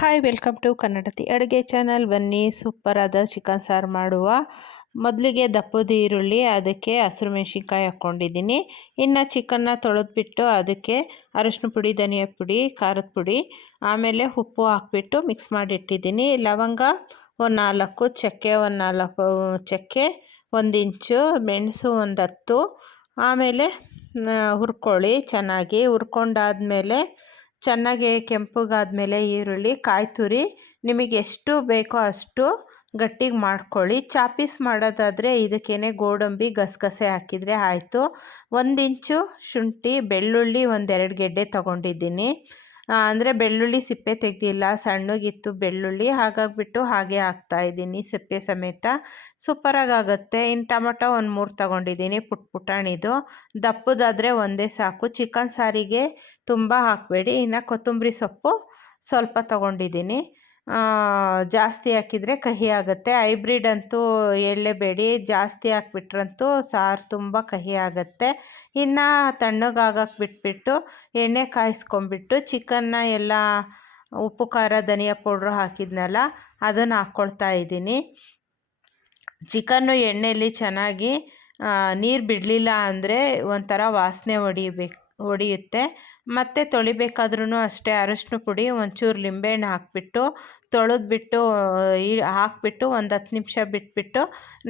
Hi welcome to ಕನ್ನಡತಿ ಅಡುಗೆ channel. ಬನ್ನಿ super ಆದ ಚಿಕನ್ ಸಾರು ಮಾಡುವ. ಮೊದಲಿಗೆ ದಪ್ಪದ ಈರುಳ್ಳಿ, ಅದಕ್ಕೆ ಹಸಿರು ಮೆಣಸಿನ್ಕಾಯಿ ಹಾಕ್ಕೊಂಡಿದ್ದೀನಿ. ಇನ್ನು ಚಿಕನ್ನ ತೊಳೆದ್ಬಿಟ್ಟು ಅದಕ್ಕೆ ಅರಶಿನ ಪುಡಿ, ಧನಿಯಾ ಪುಡಿ, ಖಾರದ ಪುಡಿ, ಆಮೇಲೆ ಉಪ್ಪು ಹಾಕ್ಬಿಟ್ಟು ಮಿಕ್ಸ್ ಮಾಡಿ ಇಟ್ಟಿದ್ದೀನಿ. ಲವಂಗ ಒಂದು 4, ಚಕ್ಕೆ ಒಂದು 4 ಚಕ್ಕೆ, 1 ಇಂಚು ಮೆಣಸು ಒಂದು 10. ಆಮೇಲೆ ಹುರ್ಕೊಳ್ಳಿ. ಚೆನ್ನಾಗಿ ಹುರ್ಕೊಂಡಾದ್ಮೇಲೆ ಚೆನ್ನಾಗಿ ಕೆಂಪಗಾದ್ಮೇಲೆ ಈರುಳ್ಳಿ, ಕಾಯಿ ತುರಿ ನಿಮಗೆ ಎಷ್ಟು ಬೇಕೋ ಅಷ್ಟು ಗಟ್ಟಿಗೆ ಮಾಡ್ಕೊಳ್ಳಿ. ಚಾಪೀಸ್ ಮಾಡೋದಾದರೆ ಇದಕ್ಕೇನೆ ಗೋಡಂಬಿ, ಗಸಗಸೆ ಹಾಕಿದರೆ ಆಯಿತು. 1 ಇಂಚು ಶುಂಠಿ, ಬೆಳ್ಳುಳ್ಳಿ 1-2 ಗೆಡ್ಡೆ ತೊಗೊಂಡಿದ್ದೀನಿ. ಅಂದರೆ ಬೆಳ್ಳುಳ್ಳಿ ಸಿಪ್ಪೆ ತೆಗೆದಿಲ್ಲ, ಸಣ್ಣಗಿತ್ತು ಬೆಳ್ಳುಳ್ಳಿ, ಹಾಗಾಗಿಬಿಟ್ಟು ಹಾಗೆ ಹಾಕ್ತಾಯಿದ್ದೀನಿ ಸಿಪ್ಪೆ ಸಮೇತ. ಸೂಪರಾಗಿ ಆಗುತ್ತೆ. ಇನ್ನು ಟೊಮೊಟೊ 1-3 ತೊಗೊಂಡಿದ್ದೀನಿ, ಪುಟಾಣಿದು. ದಪ್ಪದಾದರೆ ಒಂದೇ ಸಾಕು. ಚಿಕನ್ ಸಾರಿಗೆ ತುಂಬ ಹಾಕಬೇಡಿ. ಇನ್ನು ಕೊತ್ತಂಬರಿ ಸೊಪ್ಪು ಸ್ವಲ್ಪ ತೊಗೊಂಡಿದ್ದೀನಿ. ಜಾಸ್ತಿ ಹಾಕಿದರೆ ಕಹಿ ಆಗುತ್ತೆ. ಹೈಬ್ರಿಡ್ ಅಂತೂ ಹೇಳಲೇಬೇಡಿ, ಜಾಸ್ತಿ ಹಾಕ್ಬಿಟ್ರಂತೂ ಸಾರು ತುಂಬ ಕಹಿ ಆಗುತ್ತೆ. ಇನ್ನು ತಣ್ಣಗಾಗಕ್ಕೆ ಬಿಟ್ಬಿಟ್ಟು ಎಣ್ಣೆ ಕಾಯಿಸ್ಕೊಂಬಿಟ್ಟು ಚಿಕನ್ನ ಎಲ್ಲ ಉಪ್ಪು, ಖಾರ, ಧನಿಯಾ ಪೌಡ್ರು ಹಾಕಿದ್ನಲ್ಲ ಅದನ್ನು ಹಾಕ್ಕೊಳ್ತಾ ಇದ್ದೀನಿ. ಚಿಕನ್ನು ಎಣ್ಣೆಯಲ್ಲಿ ಚೆನ್ನಾಗಿ ನೀರು ಬಿಡಲಿಲ್ಲ ಅಂದರೆ ಒಂಥರ ವಾಸನೆ ಹೊಡೆಯುತ್ತೆ. ಮತ್ತು ತೊಳಿಬೇಕಾದ್ರೂ ಅಷ್ಟೇ ಅರಶಿನ ಪುಡಿ, ಒಂಚೂರು ಲಿಂಬೆಹಣ್ಣು ಹಾಕಿಬಿಟ್ಟು ತೊಳೆದ್ಬಿಟ್ಟು ಹಾಕ್ಬಿಟ್ಟು ಒಂದು 10 ನಿಮಿಷ ಬಿಟ್ಬಿಟ್ಟು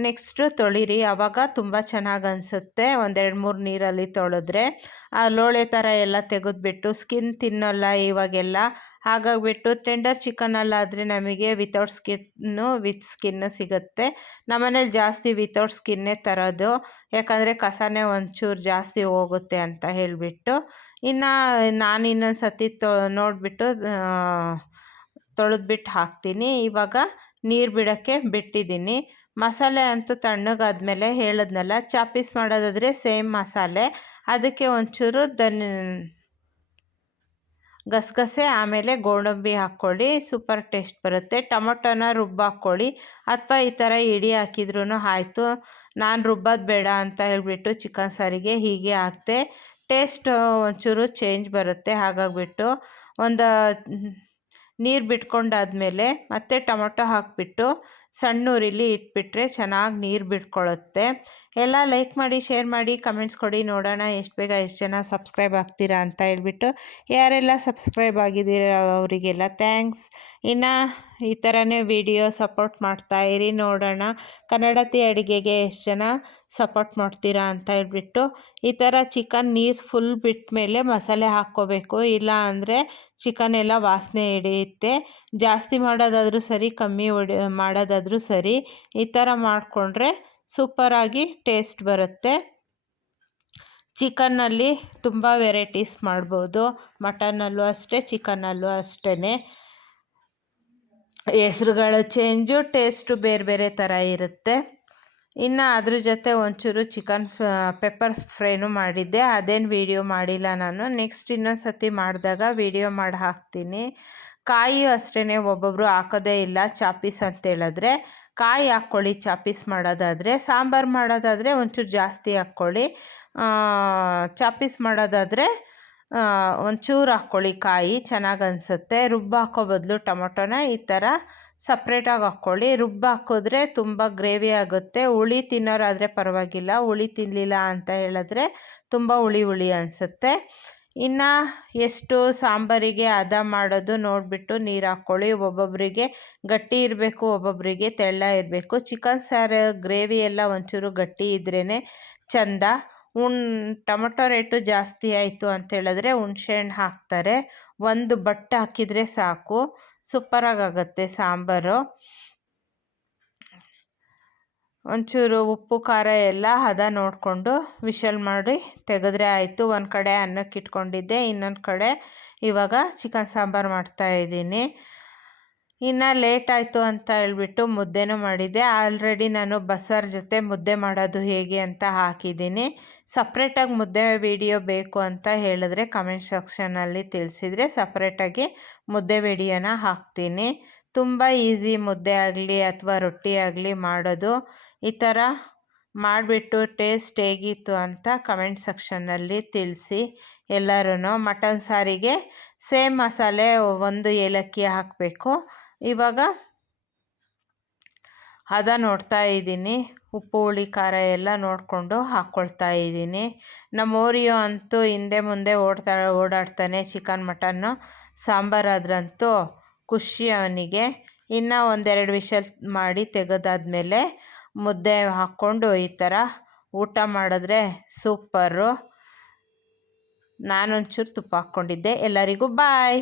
ನೆಕ್ಸ್ಟು ತೊಳಿರಿ. ಆವಾಗ ತುಂಬ ಚೆನ್ನಾಗಿ ಅನಿಸುತ್ತೆ. 1-2-3 ನೀರಲ್ಲಿ ತೊಳೆದ್ರೆ ಲೋಳೆ ಥರ ಎಲ್ಲ ತೆಗೆದ್ಬಿಟ್ಟು ಸ್ಕಿನ್ ತಿನ್ನೋಲ್ಲ ಇವಾಗೆಲ್ಲ. ಹಾಗಾಗಿಬಿಟ್ಟು ಟೆಂಡರ್ ಚಿಕನಲ್ಲಾದರೆ ನಮಗೆ ವಿತೌಟ್ ಸ್ಕಿನ್ನು, ವಿತ್ ಸ್ಕಿನ್ನು ಸಿಗುತ್ತೆ. ನಮ್ಮನೇಲಿ ಜಾಸ್ತಿ ವಿತೌಟ್ ಸ್ಕಿನ್ನೇ ತರೋದು, ಯಾಕಂದರೆ ಕಸನೇ ಒಂಚೂರು ಜಾಸ್ತಿ ಹೋಗುತ್ತೆ ಅಂತ ಹೇಳಿಬಿಟ್ಟು. ಇನ್ನು ನಾನು ಇನ್ನೊಂದು ಸತಿ ನೋಡಿಬಿಟ್ಟು ತೊಳೆದ್ಬಿಟ್ಟು ಹಾಕ್ತೀನಿ. ಇವಾಗ ನೀರು ಬಿಡೋಕ್ಕೆ ಬಿಟ್ಟಿದ್ದೀನಿ. ಮಸಾಲೆ ಅಂತೂ ತಣ್ಣಗಾದ್ಮೇಲೆ ಹೇಳಿದ್ನಲ್ಲ, ಚಾಪೀಸ್ ಮಾಡೋದಾದರೆ ಸೇಮ್ ಮಸಾಲೆ, ಅದಕ್ಕೆ ಒಂಚೂರು ಗಸಗಸೆ, ಆಮೇಲೆ ಗೋಡಂಬಿ ಹಾಕ್ಕೊಳ್ಳಿ, ಸೂಪರ್ ಟೇಸ್ಟ್ ಬರುತ್ತೆ. ಟೊಮೊಟೊನ ಹಾಕ್ಕೊಳ್ಳಿ, ಅಥವಾ ಈ ಥರ ಇಡಿ ಹಾಕಿದ್ರೂ ಆಯಿತು. ನಾನು ರುಬ್ಬೋದು ಬೇಡ ಅಂತ ಹೇಳಿಬಿಟ್ಟು ಚಿಕನ್ ಸಾರಿಗೆ ಹೀಗೆ ಹಾಕ್ತೆ. ಟೇಸ್ಟ್ ಒಂಚೂರು ಚೇಂಜ್ ಬರುತ್ತೆ. ಹಾಗಾಗಿಬಿಟ್ಟು ಒಂದು ನೀರು ಬಿಟ್ಕೊಂಡಾದ್ಮೇಲೆ ಮತ್ತೆ ಟೊಮೊಟೊ ಹಾಕಿಬಿಟ್ಟು ಸಣ್ಣ ಉರಿಲಿ ಇಟ್ಬಿಟ್ರೆ ಚೆನ್ನಾಗಿ ನೀರು ಬಿಟ್ಕೊಳ್ಳುತ್ತೆ. ಎಲ್ಲ ಲೈಕ್ ಮಾಡಿ, ಶೇರ್ ಮಾಡಿ, ಕಮೆಂಟ್ಸ್ ಕೊಡಿ. ನೋಡೋಣ ಎಷ್ಟು ಬೇಗ ಎಷ್ಟು ಜನ ಸಬ್ಸ್ಕ್ರೈಬ್ ಆಗ್ತೀರಾ ಅಂತ ಹೇಳ್ಬಿಟ್ಟು. ಯಾರೆಲ್ಲ ಸಬ್ಸ್ಕ್ರೈಬ್ ಆಗಿದ್ದೀರ ಅವರಿಗೆಲ್ಲ ಥ್ಯಾಂಕ್ಸ್. ಇನ್ನು ಈ ಥರನೇ ವಿಡಿಯೋ ಸಪೋರ್ಟ್ ಮಾಡ್ತಾಯಿರಿ. ನೋಡೋಣ ಕನ್ನಡತಿ ಅಡುಗೆಗೆ ಎಷ್ಟು ಜನ ಸಪೋರ್ಟ್ ಮಾಡ್ತೀರಾ ಅಂತ ಹೇಳ್ಬಿಟ್ಟು. ಈ ಥರ ಚಿಕನ್ ನೀರು ಫುಲ್ ಬಿಟ್ಟ ಮೇಲೆ ಮಸಾಲೆ ಹಾಕ್ಕೋಬೇಕು, ಇಲ್ಲ ಅಂದರೆ ಚಿಕನ್ ಎಲ್ಲ ವಾಸನೆ ಹಿಡಿಯುತ್ತೆ. ಜಾಸ್ತಿ ಮಾಡೋದಾದರೂ ಸರಿ, ಕಮ್ಮಿ ಮಾಡೋದಾದರೂ ಸರಿ, ಈ ಥರ ಮಾಡಿಕೊಂಡ್ರೆ ಸೂಪರಾಗಿ ಟೇಸ್ಟ್ ಬರುತ್ತೆ. ಚಿಕನ್ನಲ್ಲಿ ತುಂಬ ವೆರೈಟೀಸ್ ಮಾಡ್ಬೋದು. ಮಟನಲ್ಲೂ ಅಷ್ಟೇ, ಚಿಕನ್ನಲ್ಲೂ ಅಷ್ಟೇ. ಹೆಸ್ರುಗಳು ಚೇಂಜು, ಟೇಸ್ಟು ಬೇರೆ ಬೇರೆ ಥರ ಇರುತ್ತೆ. ಇನ್ನು ಅದ್ರ ಜೊತೆ ಒಂಚೂರು ಚಿಕನ್ ಪೆಪ್ಪರ್ ಫ್ರೈನೂ ಮಾಡಿದ್ದೆ, ಅದೇನು ವೀಡಿಯೋ ಮಾಡಿಲ್ಲ ನಾನು. ನೆಕ್ಸ್ಟ್ ಇನ್ನೊಂದು ಸತಿ ಮಾಡಿದಾಗ ವೀಡಿಯೋ ಮಾಡಿ ಹಾಕ್ತೀನಿ. ಕಾಯಿ ಅಷ್ಟೇ, ಒಬ್ಬೊಬ್ಬರು ಹಾಕೋದೇ ಇಲ್ಲ ಚಾಪೀಸ್ ಅಂತೇಳಿದ್ರೆ. ಕಾಯಿ ಹಾಕ್ಕೊಳ್ಳಿ ಚಾಪೀಸ್ ಮಾಡೋದಾದರೆ. ಸಾಂಬಾರು ಮಾಡೋದಾದರೆ ಒಂಚೂರು ಜಾಸ್ತಿ ಹಾಕ್ಕೊಳ್ಳಿ. ಚಾಪೀಸ್ ಮಾಡೋದಾದರೆ ಒಂಚೂರು ಹಾಕ್ಕೊಳ್ಳಿ ಕಾಯಿ, ಚೆನ್ನಾಗಿ ಅನಿಸುತ್ತೆ. ಹಾಕೋ ಬದಲು ಟೊಮೊಟೊನ ಈ ಥರ ಸಪ್ರೇಟಾಗಿ ಹಾಕ್ಕೊಳ್ಳಿ. ಹಾಕಿದ್ರೆ ತುಂಬ ಗ್ರೇವಿ ಆಗುತ್ತೆ. ಹುಳಿ ತಿನ್ನೋರಾದರೆ ಪರವಾಗಿಲ್ಲ, ಹುಳಿ ತಿನ್ನಲಿಲ್ಲ ಅಂತ ಹೇಳಿದ್ರೆ ತುಂಬ ಹುಳಿ ಅನಿಸುತ್ತೆ. ಇನ್ನು ಎಷ್ಟು ಸಾಂಬಾರಿಗೆ ಹದ ಮಾಡೋದು ನೋಡಿಬಿಟ್ಟು ನೀರು ಹಾಕ್ಕೊಳ್ಳಿ. ಒಬ್ಬೊಬ್ಬರಿಗೆ ಗಟ್ಟಿ ಇರಬೇಕು, ಒಬ್ಬೊಬ್ಬರಿಗೆ ತೆಳ್ಳ ಇರಬೇಕು. ಚಿಕನ್ ಸಾರು ಗ್ರೇವಿ ಎಲ್ಲ ಒಂಚೂರು ಗಟ್ಟಿ ಇದ್ರೇ ಚೆಂದ. ಟೊಮೊಟೊ ರೇಟು ಜಾಸ್ತಿ ಆಯಿತು ಅಂತೇಳಿದ್ರೆ ಹುಣಸೆಹಣ್ಣು ಹಾಕ್ತಾರೆ. ಒಂದು ಬಟ್ಟು ಹಾಕಿದರೆ ಸಾಕು, ಸೂಪರಾಗುತ್ತೆ ಸಾಂಬಾರು. ಒಂಚೂರು ಉಪ್ಪು ಖಾರ ಎಲ್ಲ ಹದ ನೋಡಿಕೊಂಡು ವಿಷಲ್ ಮಾಡಿ ತೆಗೆದ್ರೆ ಆಯಿತು. ಒಂದು ಕಡೆ ಅನ್ನಕ್ಕೆ ಇಟ್ಕೊಂಡಿದ್ದೆ, ಇನ್ನೊಂದು ಕಡೆ ಇವಾಗ ಚಿಕನ್ ಸಾಂಬಾರು ಮಾಡ್ತಾಯಿದ್ದೀನಿ. ಇನ್ನು ಲೇಟ್ ಆಯಿತು ಅಂತ ಹೇಳ್ಬಿಟ್ಟು ಮುದ್ದೆನೂ ಮಾಡಿದ್ದೆ. ಆಲ್ರೆಡಿ ನಾನು ಬಸ್ಸಾರು ಜೊತೆ ಮುದ್ದೆ ಮಾಡೋದು ಹೇಗೆ ಅಂತ ಹಾಕಿದ್ದೀನಿ. ಸಪ್ರೇಟಾಗಿ ಮುದ್ದೆ ವಿಡಿಯೋ ಬೇಕು ಅಂತ ಹೇಳಿದ್ರೆ ಕಮೆಂಟ್ ಸೆಕ್ಷನಲ್ಲಿ ತಿಳಿಸಿದರೆ ಸಪ್ರೇಟಾಗಿ ಮುದ್ದೆ ವಿಡಿಯೋನ ಹಾಕ್ತೀನಿ. ತುಂಬ ಈಸಿ ಮುದ್ದೆ ಆಗಲಿ ಅಥವಾ ರೊಟ್ಟಿ ಆಗಲಿ ಮಾಡೋದು. ಈ ಥರ ಮಾಡಿಬಿಟ್ಟು ಟೇಸ್ಟ್ ಹೇಗಿತ್ತು ಅಂತ ಕಮೆಂಟ್ ಸೆಕ್ಷನ್ನಲ್ಲಿ ತಿಳಿಸಿ. ಎಲ್ಲರೂ. ಮಟನ್ ಸಾರಿಗೆ ಸೇಮ್ ಮಸಾಲೆ, 1 ಏಲಕ್ಕಿ ಹಾಕಬೇಕು. ಇವಾಗ ಹದ ನೋಡ್ತಾ ಇದ್ದೀನಿ, ಉಪ್ಪು ಹುಳಿ ಖಾರ ಎಲ್ಲ ನೋಡಿಕೊಂಡು ಹಾಕ್ಕೊಳ್ತಾ ಇದ್ದೀನಿ. ನಮ್ಮ ಓರಿಯೋ ಅಂತೂ ಹಿಂದೆ ಮುಂದೆ ಓಡಾಡ್ತಾನೆ. ಚಿಕನ್ ಮಟನ್ನು ಸಾಂಬಾರಾದ್ರಂತೂ ಖುಷಿ ಅವನಿಗೆ. ಇನ್ನು 1-2 ವಿಷಲ್ ಮಾಡಿ ತೆಗೆದಾದ್ಮೇಲೆ ಮುದ್ದೆ ಹಾಕ್ಕೊಂಡು ಈ ಥರ ಊಟ ಮಾಡಿದ್ರೆ ಸೂಪರು. ನಾನೊಂಚೂರು ತುಪ್ಪ ಹಾಕ್ಕೊಂಡಿದ್ದೆ. ಎಲ್ಲರಿಗೂ ಬಾಯ್.